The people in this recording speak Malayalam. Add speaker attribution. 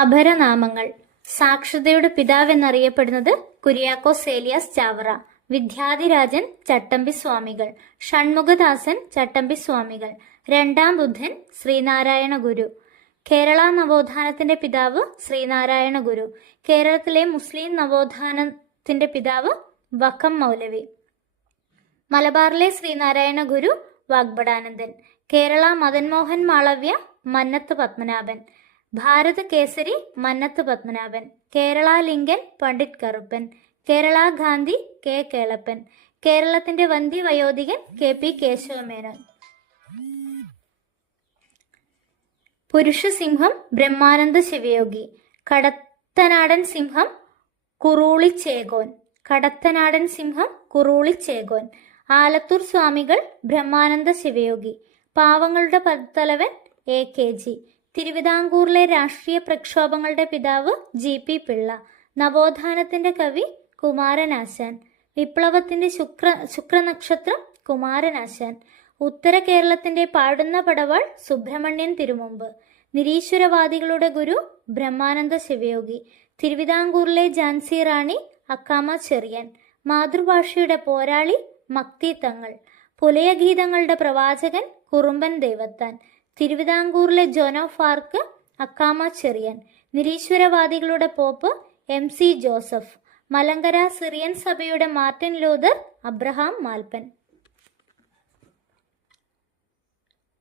Speaker 1: അപരനാമങ്ങൾ. സാക്ഷരതയുടെ പിതാവെന്നറിയപ്പെടുന്നത് കുര്യാക്കോ സേലിയാസ് ചാവറ. വിദ്യാധിരാജൻ ചട്ടമ്പി സ്വാമികൾ. ഷൺമുഖദാസൻ ചട്ടമ്പി സ്വാമികൾ. രണ്ടാം ബുദ്ധൻ ശ്രീനാരായണ ഗുരു. കേരള നവോത്ഥാനത്തിന്റെ പിതാവ് ശ്രീനാരായണ ഗുരു. കേരളത്തിലെ മുസ്ലിം നവോത്ഥാനത്തിന്റെ പിതാവ് വക്കം മൗലവി. മലബാറിലെ ശ്രീനാരായണ ഗുരു വാഗ്ബടാനന്ദൻ കേരള മദൻമോഹൻ മാളവ്യ മന്നത്ത് പത്മനാഭൻ. ഭാരത് കേസരി മന്നത്ത് പത്മനാഭൻ കേരള ലിംഗൻ പണ്ഡിറ്റ് കറുപ്പൻ കേരള ഗാന്ധി കെ കേളപ്പൻ കേരളത്തിന്റെ വന്തി വയോധികൻ കെ പി കേശവമേനോൻ. പുരുഷസിംഹം ബ്രഹ്മാനന്ദ ശിവയോഗി കടത്തനാടൻ സിംഹം കുറൂളിച്ചേകോൻ കടത്തനാടൻ സിംഹം കുറൂളിച്ചേകോൻ ആലത്തൂർ സ്വാമികൾ ബ്രഹ്മാനന്ദ ശിവയോഗി പാവങ്ങളുടെ പത്തലവൻ എ കെ ജി തിരുവിതാംകൂറിലെ രാഷ്ട്രീയ പ്രക്ഷോഭങ്ങളുടെ പിതാവ് ജി പി പിള്ള നവോത്ഥാനത്തിന്റെ കവി കുമാരനാശാൻ വിപ്ലവത്തിന്റെ ശുക്ര ശുക്രനക്ഷത്രം കുമാരനാശാൻ ഉത്തര കേരളത്തിന്റെ പാടുന്ന പടവാൾ സുബ്രഹ്മണ്യൻ തിരുമുമ്പ് നിരീശ്വരവാദികളുടെ ഗുരു ബ്രഹ്മാനന്ദ ശിവയോഗി തിരുവിതാംകൂറിലെ ജാൻസി റാണി അക്കാമ ചെറിയൻ മാതൃഭാഷയുടെ പോരാളി മക്തി തങ്ങൾ പുലയഗീതങ്ങളുടെ പ്രവാചകൻ കുറുമ്പൻ ദേവത്താൻ തിരുവിതാംകൂറിലെ of Arc Akkamma Cherian നിരീശ്വരവാദികളുടെ pope M C Joseph Malankara Syrian സഭയുടെ മാർട്ടിൻ ലൂതർ അബ്രഹാം മാൽപ്പൻ